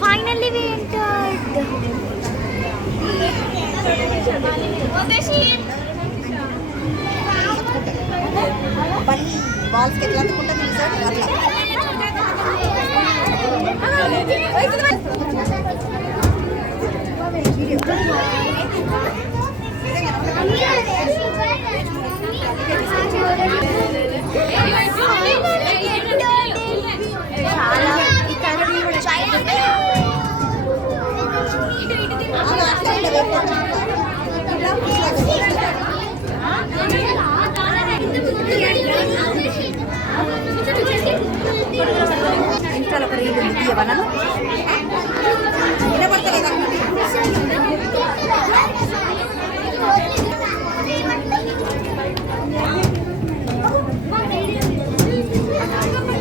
Finally we entered. Balls కి ఎట్లా అందుకుంటుంది అట్లా ఇన్స్టాలో ఒక రీల్ ఉంది, తీయవా నన్ను?